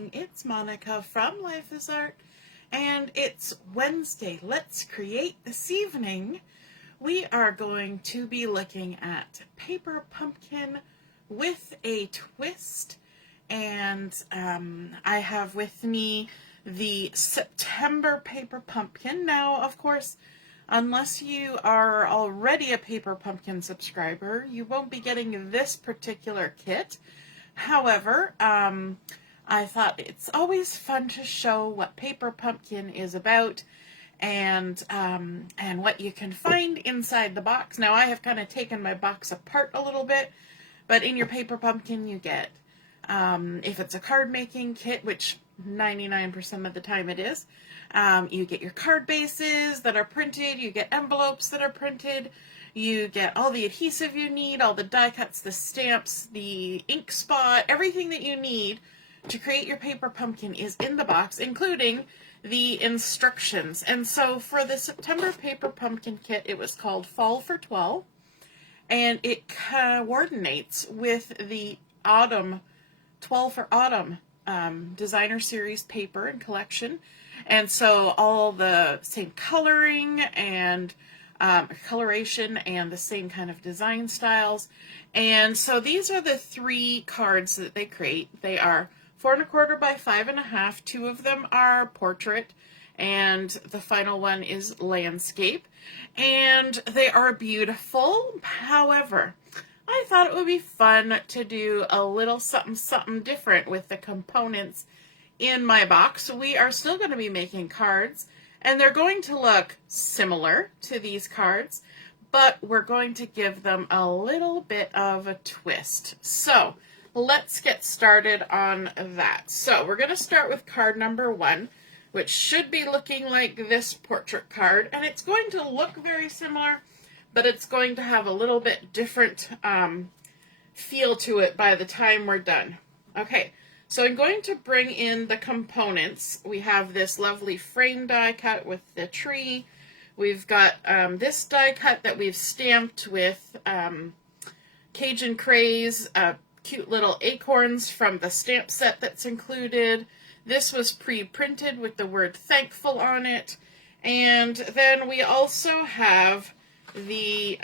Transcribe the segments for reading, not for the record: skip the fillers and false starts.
morning, it's Monica from Life is Art, and it's Wednesday. Let's create. This evening we are going to be looking at paper pumpkin with a twist, and I have with me the September paper pumpkin. Now, of course, unless you are already a paper pumpkin subscriber, you won't be getting this particular kit. However, I thought it's always fun to show what paper pumpkin is about and what you can find inside the box. Now, I have kind of taken my box apart a little bit, but in your paper pumpkin you get, if it's a card making kit, which 99% of the time it is, you get your card bases that are printed, you get envelopes that are printed, you get all the adhesive you need, all the die cuts, the stamps, the ink spot, everything that you need to create your paper pumpkin is in the box, including the instructions. And so for the September paper pumpkin kit, it was called Fall for Toile, and it coordinates with the Autumn, Toile for Autumn designer series paper and collection. And so all the same coloring and coloration and the same kind of design styles. And so these are the three cards that they create. They are 4 1/4 by 5 1/2. Two of them are portrait, and the final one is landscape. And they are beautiful. However, I thought it would be fun to do a little something different with the components in my box. We are still going to be making cards, and they're going to look similar to these cards, but we're going to give them a little bit of a twist. So let's get started on that. So we're going to start with card number 1, which should be looking like this portrait card, and it's going to look very similar, but it's going to have a little bit different feel to it by the time we're done. Okay. So I'm going to bring in the components. We have this lovely frame die cut with the tree. We've got this die cut that we've stamped with Cajun craze, cute little acorns from the stamp set that's included. This was pre-printed with the word thankful on it. And then we also have the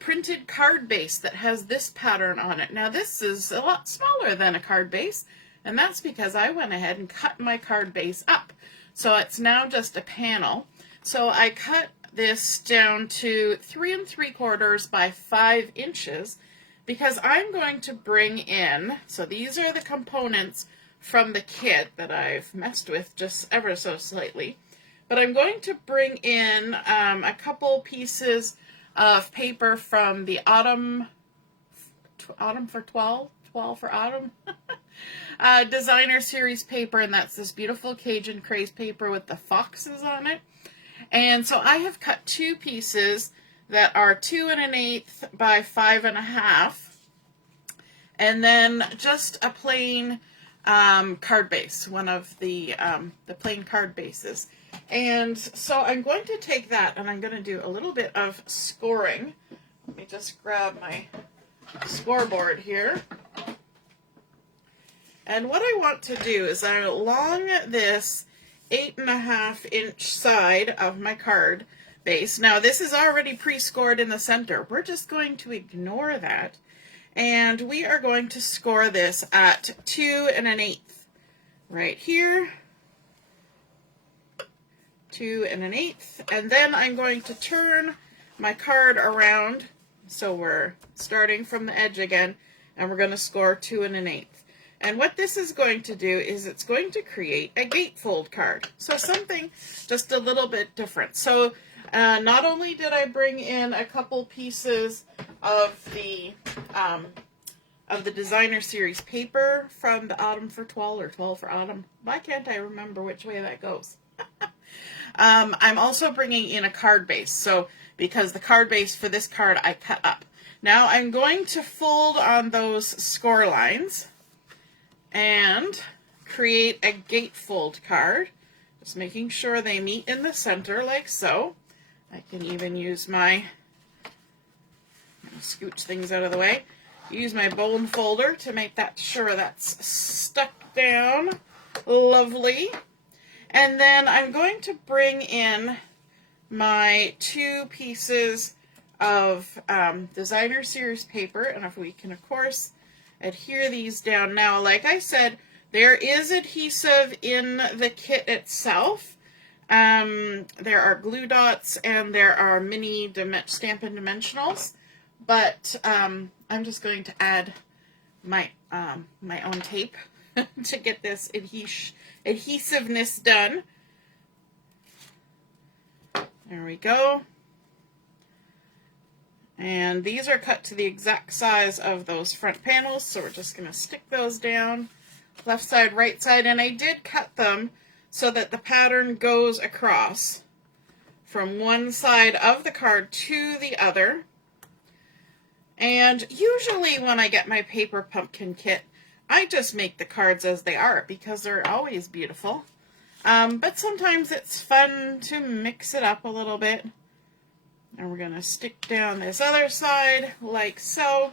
printed card base that has this pattern on it. Now this is a lot smaller than a card base, and that's because I went ahead and cut my card base up. So it's now just a panel. So I cut this down to 3 3/4 by 5 inches because I'm going to bring in, so these are the components from the kit that I've messed with just ever so slightly, but I'm going to bring in a couple pieces of paper from the Autumn for Toile for Autumn designer series paper, and that's this beautiful Cajun craze paper with the foxes on it. And so I have cut 2 pieces that are 2 1/8 by 5 1/2, and then just a plain card base, one of the plain card bases. And so I'm going to take that and I'm going to do a little bit of scoring. Let me just grab my scoreboard here. And what I want to do is along this 8 1/2 inch side of my card base. Now this is already pre-scored in the center. We're just going to ignore that. And we are going to score this at 2 1/8 right here. 2 1/8, and then I'm going to turn my card around, so we're starting from the edge again, and we're going to score 2 1/8. And what this is going to do is it's going to create a gatefold card, so something just a little bit different. So not only did I bring in a couple pieces of the designer series paper from the Autumn for Toile, or Toile for Autumn. Why can't I remember which way that goes? I'm also bringing in a card base, so because the card base for this card I cut up. Now I'm going to fold on those score lines and create a gatefold card, just making sure they meet in the center like so. I can even use my, scooch things out of the way, use my bone folder to make that sure that's stuck down. Lovely. And then I'm going to bring in my 2 pieces of designer series paper, and if we can, of course, adhere these down. Now, like I said, there is adhesive in the kit itself. There are glue dots and there are mini Stampin' Dimensionals, but I'm just going to add my my own tape to get this adhesiveness done. There we go. And these are cut to the exact size of those front panels, so we're just going to stick those down, left side, right side, and I did cut them so that the pattern goes across from one side of the card to the other. And usually when I get my paper pumpkin kit, I just make the cards as they are because they're always beautiful. But sometimes it's fun to mix it up a little bit. And we're going to stick down this other side like so.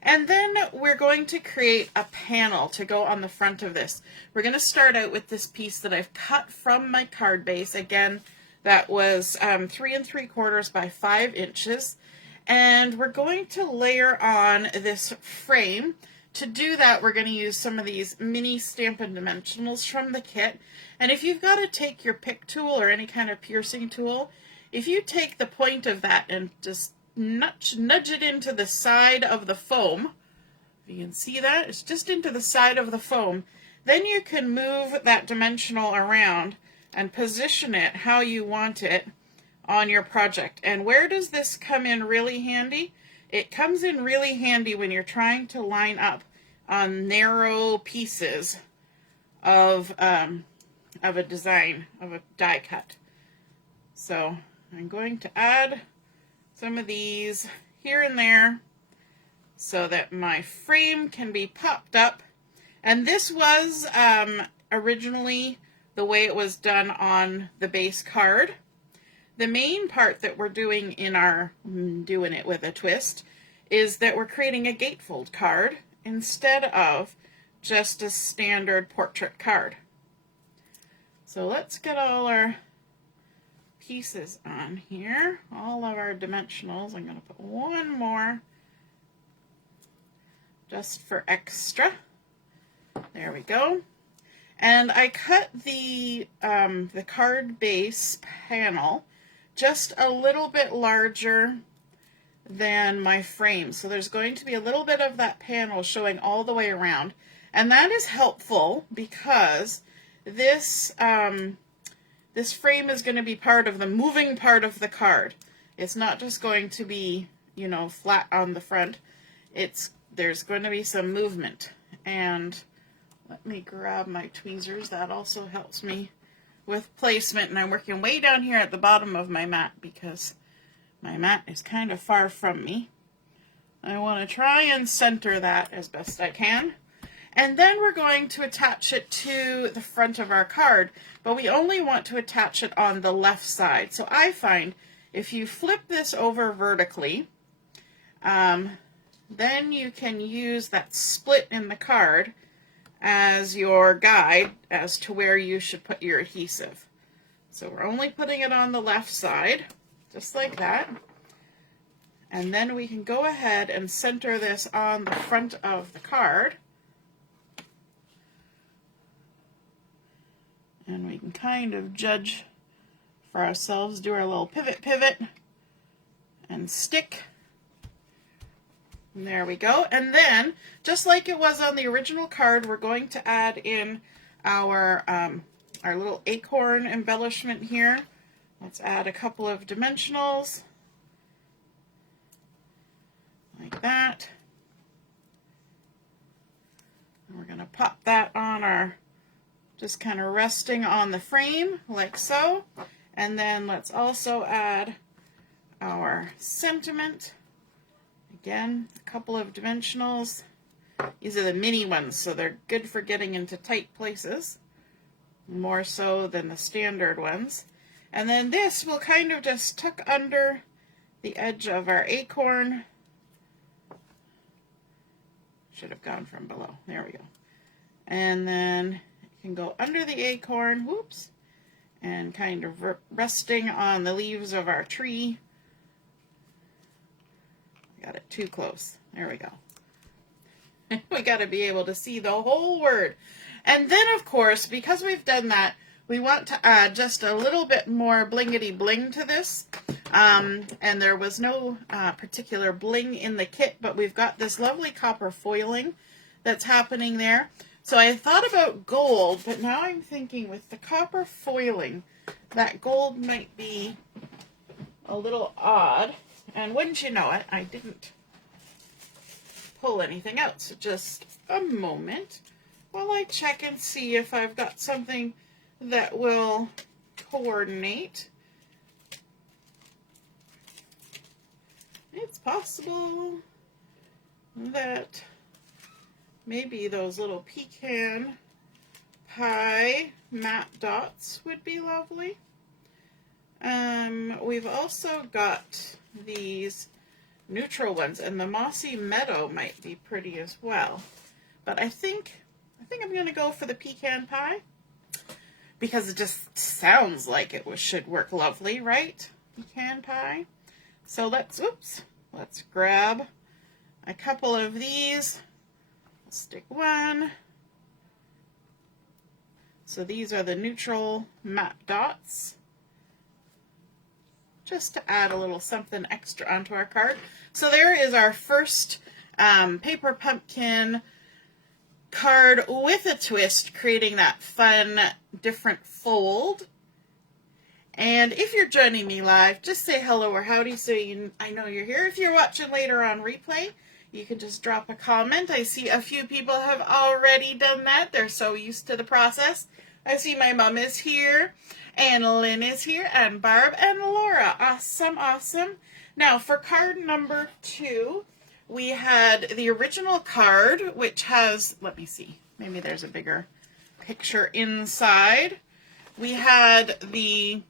And then we're going to create a panel to go on the front of this. We're going to start out with this piece that I've cut from my card base. Again, that was 3 3/4 by 5 inches. And we're going to layer on this frame. To do that, we're going to use some of these mini Stampin' Dimensionals from the kit. And if you've got to take your pick tool or any kind of piercing tool, if you take the point of that and just nudge it into the side of the foam, if you can see that, it's just into the side of the foam, then you can move that dimensional around and position it how you want it on your project. And where does this come in really handy? It comes in really handy when you're trying to line up on narrow pieces of a design, of a die cut. So I'm going to add some of these here and there so that my frame can be popped up. And this was originally the way it was done on the base card. The main part that we're doing in our doing it with a twist is that we're creating a gatefold card instead of just a standard portrait card. So let's get all our pieces on here, all of our dimensionals. I'm going to put one more just for extra. There we go. And I cut the card base panel just a little bit larger than my frame. So there's going to be a little bit of that panel showing all the way around. And that is helpful because this this frame is going to be part of the moving part of the card. It's not just going to be, you know, flat on the front. There's going to be some movement. And let me grab my tweezers. That also helps me with placement. And I'm working way down here at the bottom of my mat because my mat is kind of far from me. I want to try and center that as best I can. And then we're going to attach it to the front of our card, but we only want to attach it on the left side. So I find if you flip this over vertically, then you can use that split in the card as your guide as to where you should put your adhesive. So we're only putting it on the left side, just like that. And then we can go ahead and center this on the front of the card. And we can kind of judge for ourselves, do our little pivot, and stick. And there we go. And then, just like it was on the original card, we're going to add in our little acorn embellishment here. Let's add a couple of dimensionals, like that. And we're going to pop that on our, just kind of resting on the frame, like so. And then let's also add our sentiment. Again, a couple of dimensionals. These are the mini ones, so they're good for getting into tight places, more so than the standard ones. And then this will kind of just tuck under the edge of our acorn. Should have gone from below. There we go. And then it can go under the acorn, whoops, and kind of resting on the leaves of our tree. Got it too close. There we go. We got to be able to see the whole word. And then, of course, because we've done that, we want to add just a little bit more blingity bling to this. And there was no particular bling in the kit, but we've got this lovely copper foiling that's happening there. So I thought about gold, but now I'm thinking with the copper foiling, that gold might be a little odd. And wouldn't you know it, I didn't pull anything out. So just a moment while I check and see if I've got something that will coordinate. It's possible that maybe those little pecan pie matte dots would be lovely. We've also got these neutral ones, and the mossy meadow might be pretty as well. But I think I'm going to go for the pecan pie because it just sounds like it should work lovely, right? Pecan pie. So let's grab a couple of these. Let's stick one. So these are the neutral matte dots, just to add a little something extra onto our card. So there is our first paper pumpkin card with a twist, creating that fun, different fold. And if you're joining me live, just say hello or howdy so I know you're here. If you're watching later on replay, you can just drop a comment. I see a few people have already done that. They're so used to the process. I see my mom is here, and Lynn is here, and Barb and Laura. Awesome, awesome. Now, for card number 2, we had the original card, which has, let me see, maybe there's a bigger picture inside. We had the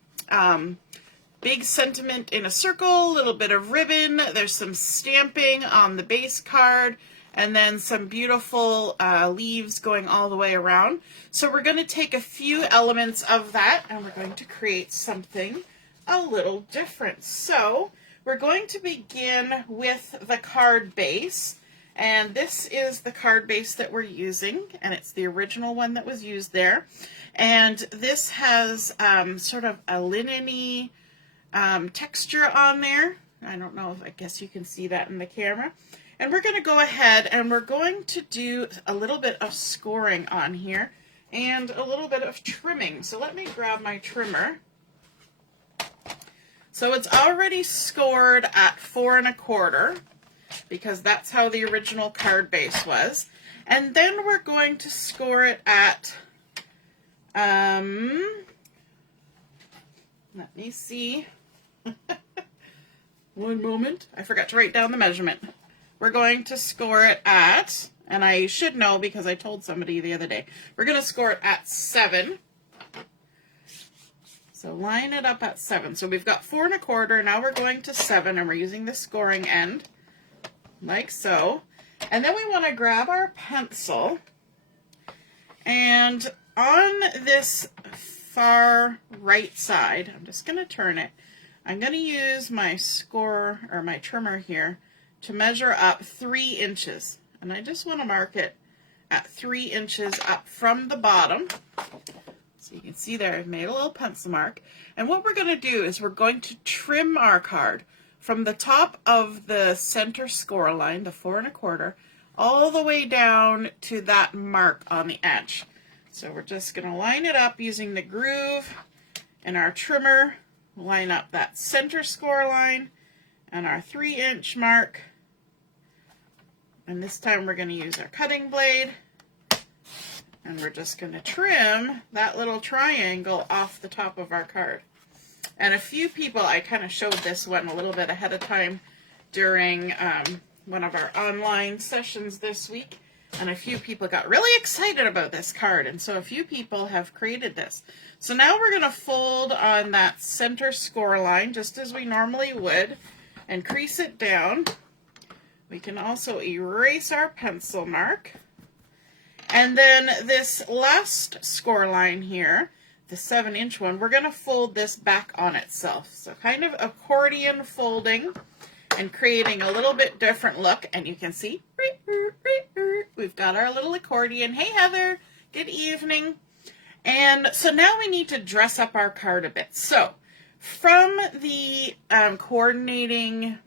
big sentiment in a circle, a little bit of ribbon. There's some stamping on the base card, and then some beautiful leaves going all the way around. So we're going to take a few elements of that, and we're going to create something a little different. So we're going to begin with the card base, and this is the card base that we're using, and it's the original one that was used there. And this has sort of a linen-y texture on there. I don't know if, I guess you can see that in the camera. And we're going to go ahead and we're going to do a little bit of scoring on here and a little bit of trimming. So let me grab my trimmer. So it's already scored at 4 1/4 because that's how the original card base was. And then we're going to score it at, let me see. One moment. I forgot to write down the measurement. We're going to score it at, and I should know because I told somebody the other day, we're going to score it at 7. So line it up at 7. So we've got 4 1/4. Now we're going to 7, and we're using the scoring end, like so. And then we want to grab our pencil, and on this far right side, I'm just going to turn it. I'm going to use my score, or my trimmer here, to measure up 3 inches. And I just want to mark it at 3 inches up from the bottom. So you can see there, I've made a little pencil mark. And what we're going to do is we're going to trim our card from the top of the center score line, the 4 1/4, all the way down to that mark on the edge. So we're just going to line it up using the groove and our trimmer, line up that center score line and our 3-inch mark. And this time we're going to use our cutting blade, and we're just going to trim that little triangle off the top of our card. And a few people, I kind of showed this one a little bit ahead of time during one of our online sessions this week, and a few people got really excited about this card, and so a few people have created this. So now we're going to fold on that center score line just as we normally would and crease it down. We can also erase our pencil mark. And then this last score line here, the 7-inch one, we're going to fold this back on itself. So kind of accordion folding and creating a little bit different look. And you can see we've got our little accordion. Hey, Heather, good evening. And so now we need to dress up our card a bit. So from the coordinating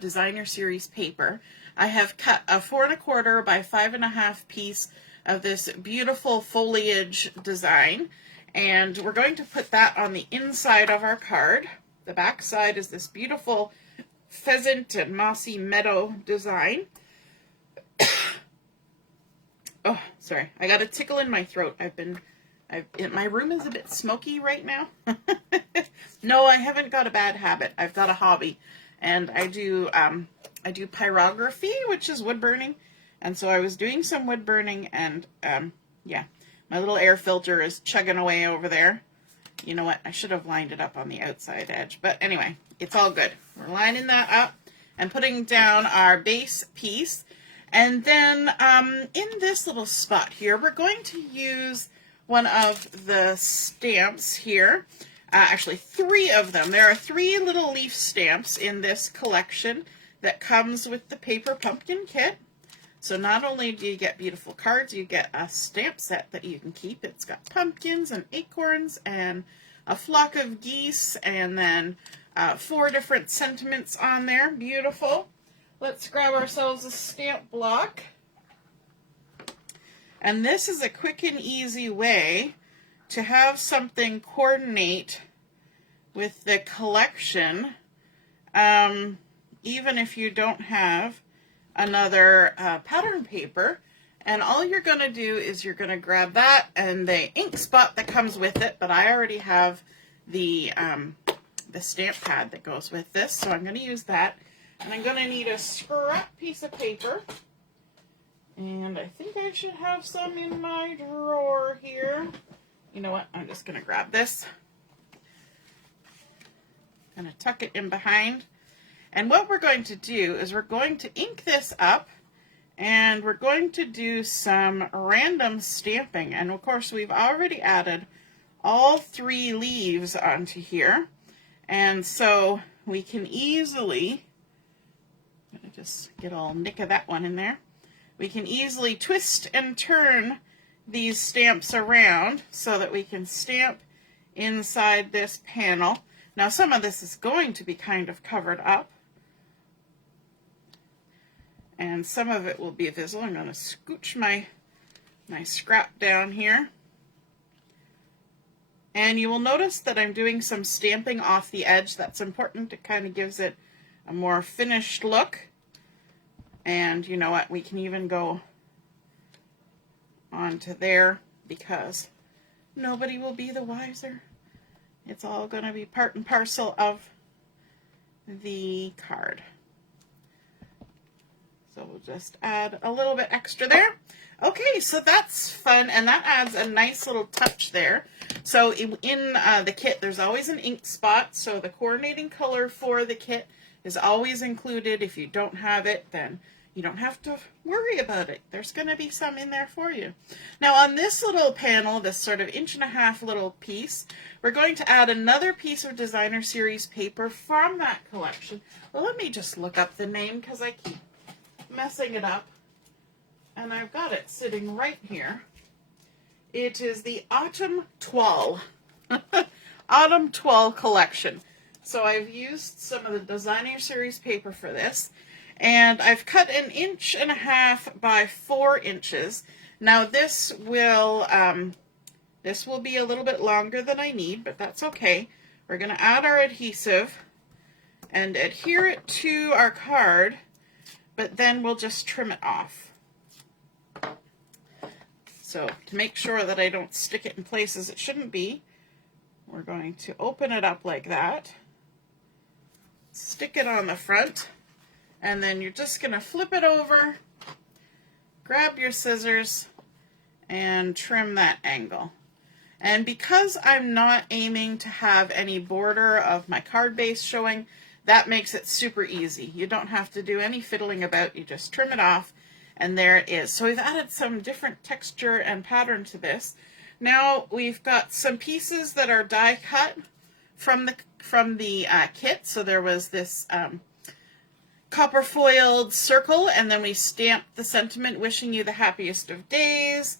designer series paper, I have cut a 4 1/4 by 5 1/2 piece of this beautiful foliage design, and we're going to put that on the inside of our card. The back side is this beautiful pheasant and mossy meadow design. Oh, sorry, I got a tickle in my throat. My room is a bit smoky right now. No, I haven't got a bad habit. I've got a hobby, and I do pyrography, which is wood burning. And so I was doing some wood burning, and yeah, my little air filter is chugging away over there. You know what? I should have lined it up on the outside edge, but anyway, it's all good. We're lining that up and putting down our base piece. And then in this little spot here, we're going to use one of the stamps here. Actually, 3 of them. There are 3 little leaf stamps in this collection that comes with the paper pumpkin kit. So not only do you get beautiful cards, you get a stamp set that you can keep. It's got pumpkins and acorns and a flock of geese, and then 4 different sentiments on there. Beautiful. Let's grab ourselves a stamp block. And this is a quick and easy way to have something coordinate with the collection, even if you don't have another pattern paper. And all you're going to do is you're going to grab that and the ink spot that comes with it, but I already have the stamp pad that goes with this, so I'm going to use that. And I'm going to need a scrap piece of paper, and I think I should have some in my drawer here. You know what, I'm just going to grab this. I'm going to tuck it in behind. And what we're going to do is we're going to ink this up, and we're going to do some random stamping. And of course, we've already added all 3 leaves onto here. And so we can easily, I'm going to just get a little nick of that one in there. We can easily twist and turn these stamps around so that we can stamp inside this panel. Now some of this is going to be kind of covered up, and some of it will be visible. I'm going to scooch my scrap down here. And you will notice that I'm doing some stamping off the edge. That's important. It kind of gives it a more finished look. And you know what? We can even go onto there because nobody will be the wiser. It's all going to be part and parcel of the card. So we'll just add a little bit extra there. Okay, so that's fun, and that adds a nice little touch there. So in the kit, there's always an ink spot, so the coordinating color for the kit is always included. If you don't have it, then you don't have to worry about it. There's going to be some in there for you. Now on this little panel, this sort of 1.5 inch little piece, we're going to add another piece of designer series paper from that collection. Well, let me just look up the name because I keep messing it up. And I've got it sitting right here. It is the Autumn Toile. Autumn Toile collection. So I've used some of the designer series paper for this. And I've cut 1.5 inches by 4 inches. Now this will be a little bit longer than I need, but that's okay. We're going to add our adhesive and adhere it to our card, but then we'll just trim it off. So to make sure that I don't stick it in places it shouldn't be, we're going to open it up like that, stick it on the front, and then you're just going to flip it over, grab your scissors, and trim that angle. And because I'm not aiming to have any border of my card base showing, that makes it super easy. You don't have to do any fiddling about, you just trim it off. And there it is. So we've added some different texture and pattern to this. Now we've got some pieces that are die cut from the kit. So there was this copper foiled circle, and then we stamped the sentiment, wishing you the happiest of days.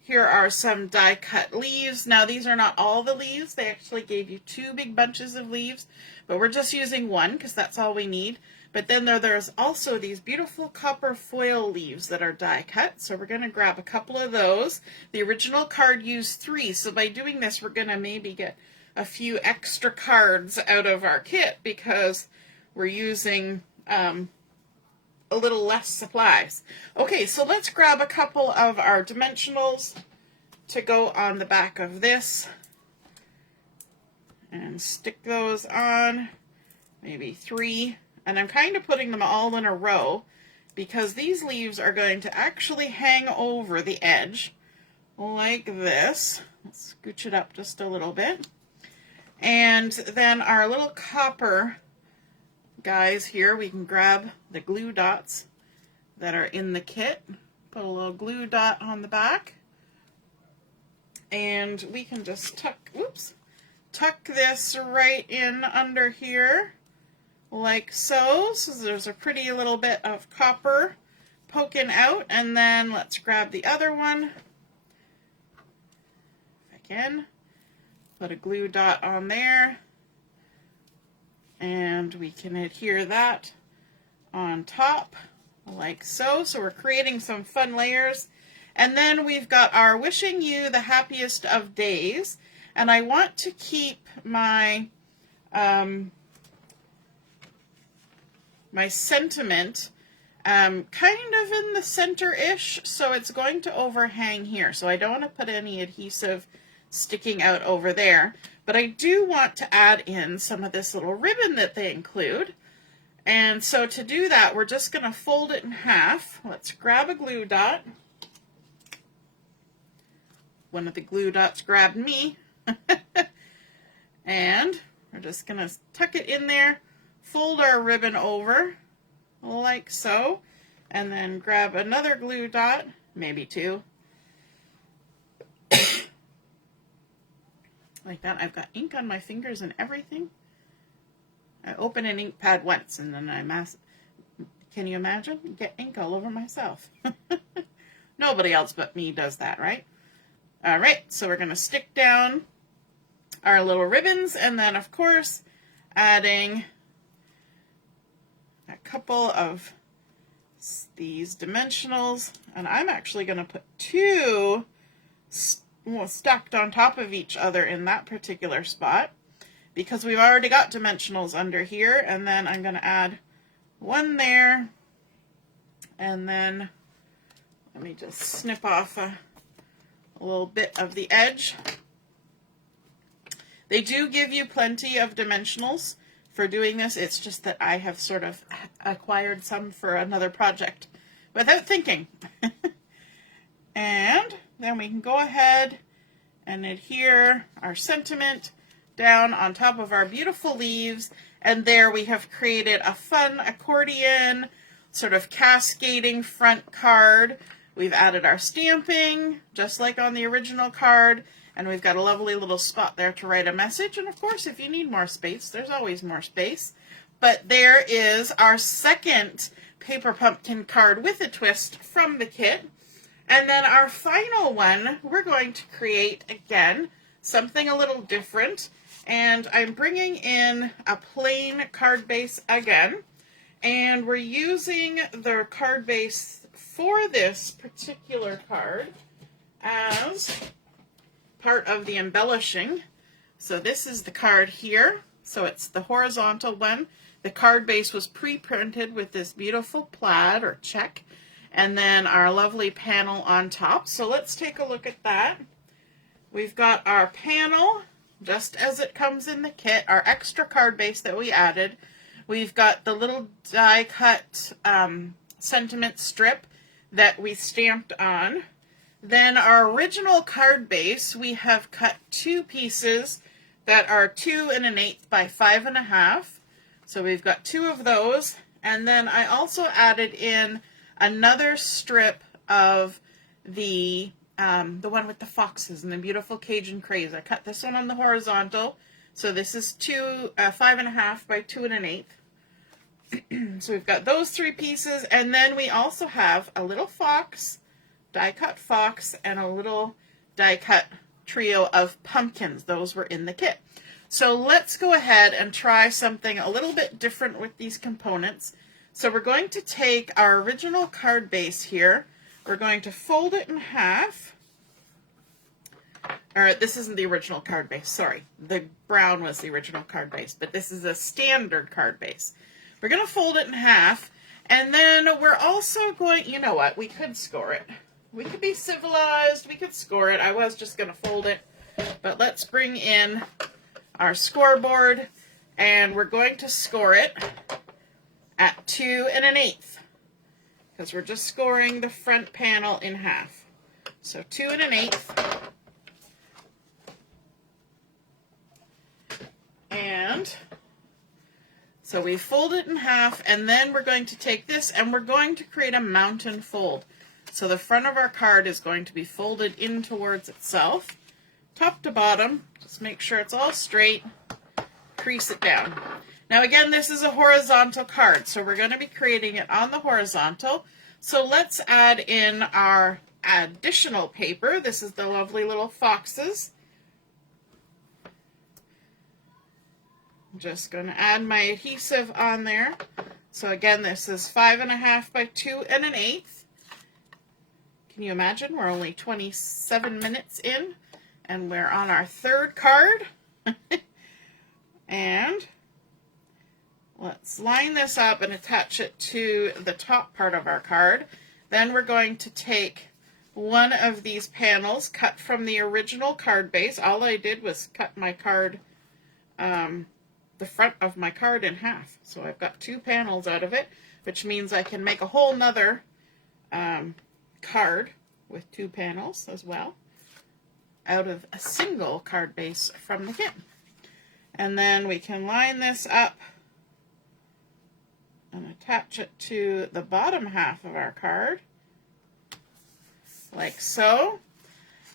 Here are some die cut leaves. Now these are not all the leaves. They actually gave you 2 big bunches of leaves, but we're just using 1 because that's all we need. But then there's also these beautiful copper foil leaves that are die cut. So we're going to grab a couple of those. The original card used 3. So by doing this, we're going to maybe get a few extra cards out of our kit because we're using a little less supplies. Okay, so let's grab a couple of our dimensionals to go on the back of this and stick those on, maybe 3. And I'm kind of putting them all in a row because these leaves are going to actually hang over the edge like this. Let's scooch it up just a little bit. And then our little copper guys here, we can grab the glue dots that are in the kit, put a little glue dot on the back, and we can just tuck this right in under here like so. So there's a pretty little bit of copper poking out, and then let's grab the other one. If I can, put a glue dot on there, and we can adhere that on top like so. So we're creating some fun layers. And then we've got our wishing you the happiest of days, and I want to keep my my sentiment kind of in the center-ish, so it's going to overhang here. So I don't want to put any adhesive sticking out over there, but I do want to add in some of this little ribbon that they include. And so to do that, we're just going to fold it in half. Let's grab a glue dot. One of the glue dots grabbed me. And we're just going to tuck it in there, fold our ribbon over like so, and then grab another glue dot, maybe 2. Like that. I've got ink on my fingers and everything. I open an ink pad once and then can you imagine? Get ink all over myself. Nobody else but me does that, right? All right, so we're going to stick down our little ribbons, and then of course adding a couple of these dimensionals, and I'm actually going to put 2 stacked on top of each other in that particular spot because we've already got dimensionals under here. And then I'm going to add 1 there, and then let me just snip off a little bit of the edge. They do give you plenty of dimensionals for doing this. It's just that I have sort of acquired some for another project without thinking. And then we can go ahead and adhere our sentiment down on top of our beautiful leaves. And there we have created a fun accordion, sort of cascading front card. We've added our stamping, just like on the original card. And we've got a lovely little spot there to write a message. And of course, if you need more space, there's always more space. But there is our second paper pumpkin card with a twist from the kit. And then our final one, we're going to create, again, something a little different. And I'm bringing in a plain card base again. And we're using the card base for this particular card as part of the embellishing. So this is the card here. So it's the horizontal one. The card base was pre-printed with this beautiful plaid or check, and then our lovely panel on top. So let's take a look at that. We've got our panel, just as it comes in the kit, our extra card base that we added. We've got the little die cut sentiment strip that we stamped on. Then our original card base, we have cut 2 pieces that are 2 1/8 by 5 1/2. So we've got 2 of those. And then I also added in another strip of the one with the foxes and the beautiful Cajun craze. I cut this one on the horizontal. So this is 5.5 by 2 1/8. So we've got those 3 pieces, and then we also have a little fox, die cut fox, and a little die cut trio of pumpkins. Those were in the kit. So let's go ahead and try something a little bit different with these components. So we're going to take our original card base here. We're going to fold it in half. Or this isn't the original card base, sorry. The brown was the original card base, but this is a standard card base. We're going to fold it in half, and then we're also going, you know what, we could score it. We could be civilized, we could score it. I was just going to fold it, but let's bring in our scoreboard, and we're going to score it at 2 1/8, because we're just scoring the front panel in half. So 2 1/8. And so we fold it in half, and then we're going to take this and we're going to create a mountain fold. So the front of our card is going to be folded in towards itself, top to bottom. Just make sure it's all straight, crease it down. Now again, this is a horizontal card, so we're going to be creating it on the horizontal. So let's add in our additional paper. This is the lovely little foxes. I'm just going to add my adhesive on there. So again, this is 5.5 by 2 1/8. Can you imagine? We're only 27 minutes in, and we're on our 3rd card. And let's line this up and attach it to the top part of our card. Then we're going to take one of these panels cut from the original card base. All I did was cut my card, the front of my card in half. So I've got 2 panels out of it, which means I can make a whole nother card with 2 panels as well out of a single card base from the kit. And then we can line this up and attach it to the bottom half of our card, like so.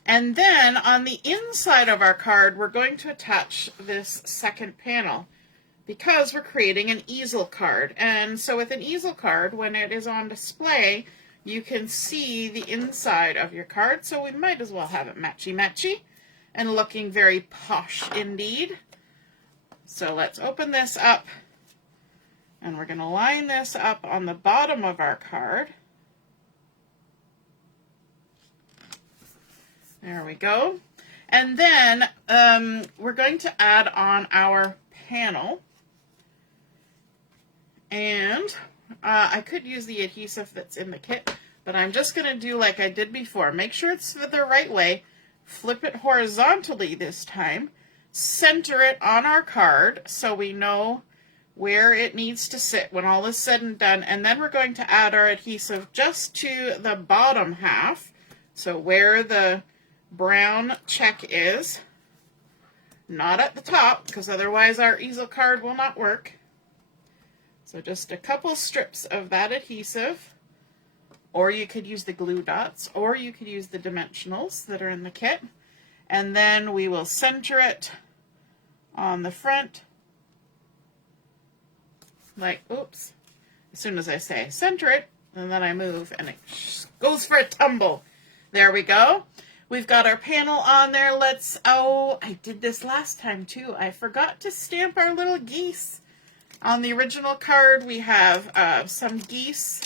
And then on the inside of our card, we're going to attach this second panel because we're creating an easel card. And so with an easel card, when it is on display, you can see the inside of your card. So we might as well have it matchy-matchy and looking very posh indeed. So let's open this up, and we're going to line this up on the bottom of our card. There we go. And then we're going to add on our panel. And I could use the adhesive that's in the kit, but I'm just going to do like I did before. Make sure it's the right way. Flip it horizontally this time. Center it on our card so we know where it needs to sit when all is said and done. And then we're going to add our adhesive just to the bottom half. So where the brown check is, not at the top, because otherwise our easel card will not work. So just a couple strips of that adhesive, or you could use the glue dots, or you could use the dimensionals that are in the kit. And then we will center it on the front, like, oops, as soon as I say center it, and then I move, and it goes for a tumble. There we go. We've got our panel on there. Oh, I did this last time too. I forgot to stamp our little geese. On the original card, we have some geese,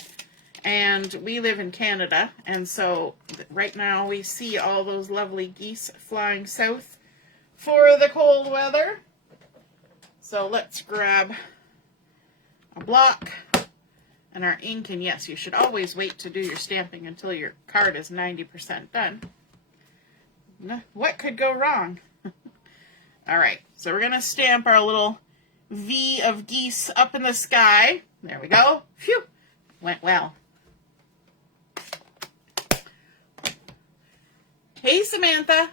and we live in Canada, and so right now we see all those lovely geese flying south for the cold weather. So let's grab a block and our ink, and yes, you should always wait to do your stamping until your card is 90% done. What could go wrong? All right, so we're going to stamp our little V of geese up in the sky. There we go. Phew, went well. Hey, Samantha.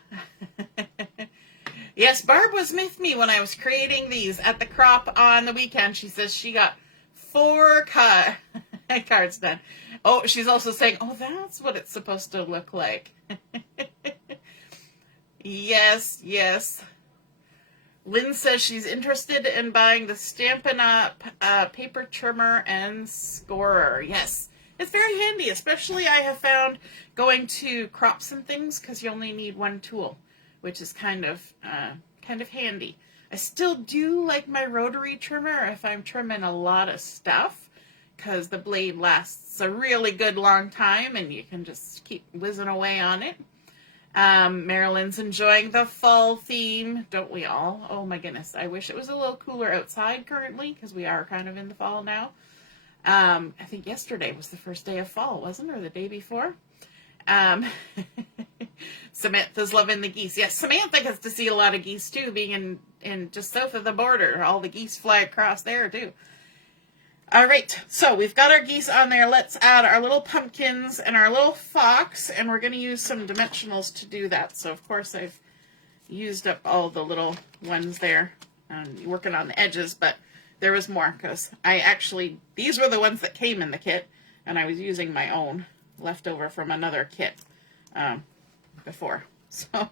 Yes, Barb was with me when I was creating these at the crop on the weekend. She says she got 4 cut. card's done. Oh, she's also saying, oh, that's what it's supposed to look like. Yes, yes. Lynn says she's interested in buying the Stampin' Up! Paper trimmer and scorer. Yes, it's very handy, especially I have found going to crop some things because you only need one tool, which is kind of handy. I still do like my rotary trimmer if I'm trimming a lot of stuff because the blade lasts a really good long time and you can just keep whizzing away on it. Marilyn's enjoying the fall theme, don't we all? Oh my goodness, I wish it was a little cooler outside currently because we are kind of in the fall now. I think yesterday was the first day of fall, wasn't it? Or the day before? Samantha's loving the geese. Yes, Samantha gets to see a lot of geese too, being in just south of the border. All the geese fly across there too. All right, so we've got our geese on there. Let's add our little pumpkins and our little fox, and we're going to use some dimensionals to do that. So, of course, I've used up all the little ones there, working on the edges, but there was more because these were the ones that came in the kit, and I was using my own leftover from another kit before. So,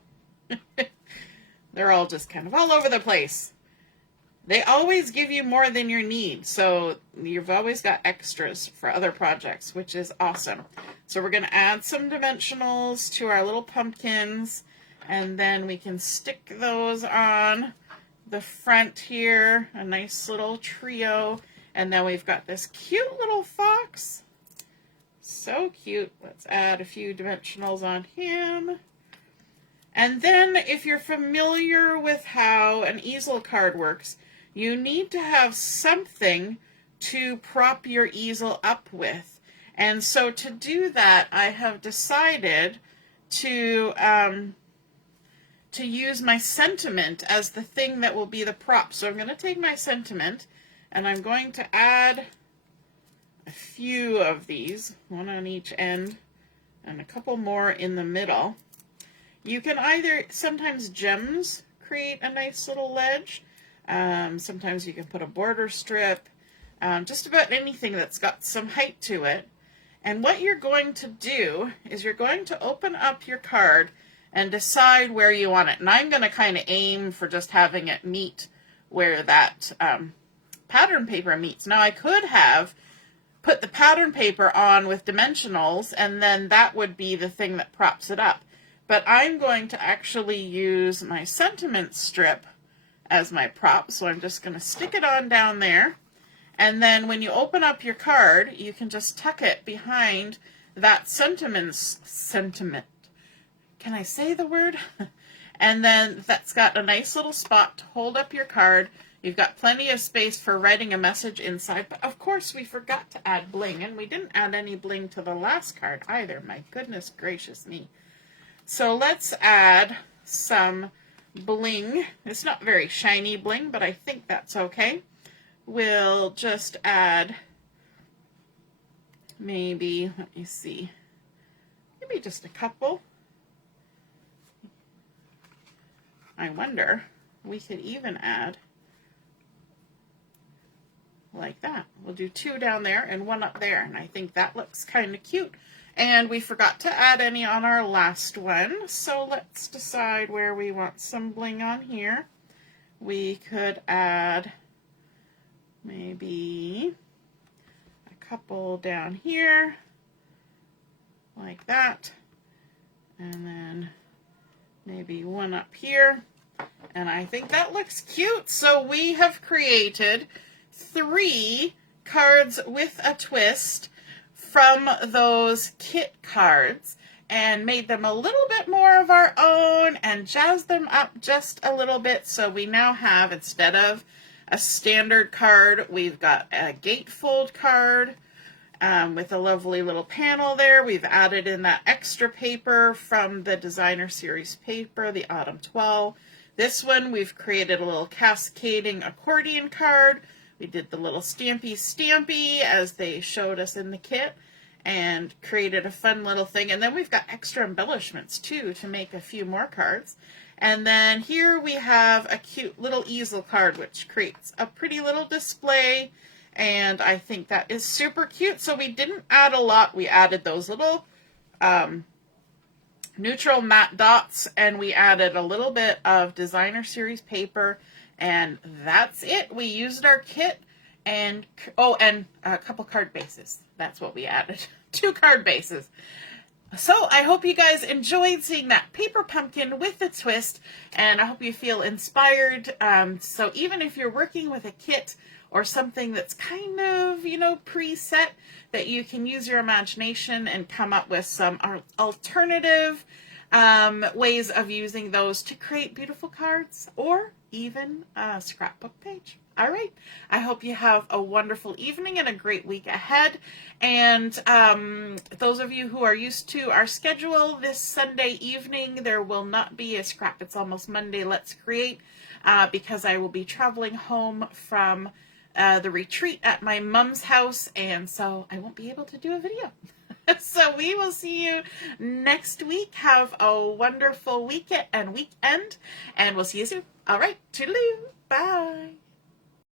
they're all just kind of all over the place. They always give you more than you need, so you've always got extras for other projects, which is awesome. So we're going to add some dimensionals to our little pumpkins, and then we can stick those on the front here, a nice little trio, and then we've got this cute little fox. So cute. Let's add a few dimensionals on him. And then if you're familiar with how an easel card works, you need to have something to prop your easel up with. And so to do that, I have decided to use my sentiment as the thing that will be the prop. So I'm going to take my sentiment and I'm going to add a few of these, one on each end and a couple more in the middle. You can sometimes gems create a nice little ledge. Sometimes you can put a border strip, just about anything that's got some height to it. And what you're going to do is you're going to open up your card and decide where you want it. And I'm going to kind of aim for just having it meet where that pattern paper meets. Now I could have put the pattern paper on with dimensionals and then that would be the thing that props it up. But I'm going to actually use my sentiment strip as my prop, so I'm just going to stick it on down there, and then when you open up your card, you can just tuck it behind that sentiment. Can I say the word? And then that's got a nice little spot to hold up your card. You've got plenty of space for writing a message inside, but of course we forgot to add bling, and we didn't add any bling to the last card either. My goodness gracious me. So let's add some bling. It's not very shiny bling, but I think that's okay. We'll just add maybe, let me see, maybe just a couple. I wonder, we could even add like that. We'll do two down there and one up there, and I think that looks kind of cute. And we forgot to add any on our last one, so let's decide where we want some bling on here. We could add maybe a couple down here, like that, and then maybe one up here. And I think that looks cute. So we have created 3 cards with a twist from those kit cards and made them a little bit more of our own and jazzed them up just a little bit. So we now have, instead of a standard card, we've got a gatefold card with a lovely little panel there. We've added in that extra paper from the designer series paper, the Autumn Toile. This one we've created a little cascading accordion card. We did the little stampy as they showed us in the kit and created a fun little thing. And then we've got extra embellishments too to make a few more cards. And then here we have a cute little easel card which creates a pretty little display and I think that is super cute. So we didn't add a lot. We added those little neutral matte dots, and we added a little bit of designer series paper, and that's it. We used our kit, and and a couple card bases. That's what we added. 2 card bases. So I hope you guys enjoyed seeing that paper pumpkin with the twist, and I hope you feel inspired. So even if you're working with a kit or something that's kind of, preset, that you can use your imagination and come up with some alternative ways of using those to create beautiful cards or even a scrapbook page. All right. I hope you have a wonderful evening and a great week ahead. And those of you who are used to our schedule, this Sunday evening, there will not be a Scrap It's Almost Monday Let's Create because I will be traveling home from the retreat at my mom's house, and so I won't be able to do a video. So we will see you next week. Have a wonderful weekend, and we'll see you soon. All right. Toodaloo. Bye.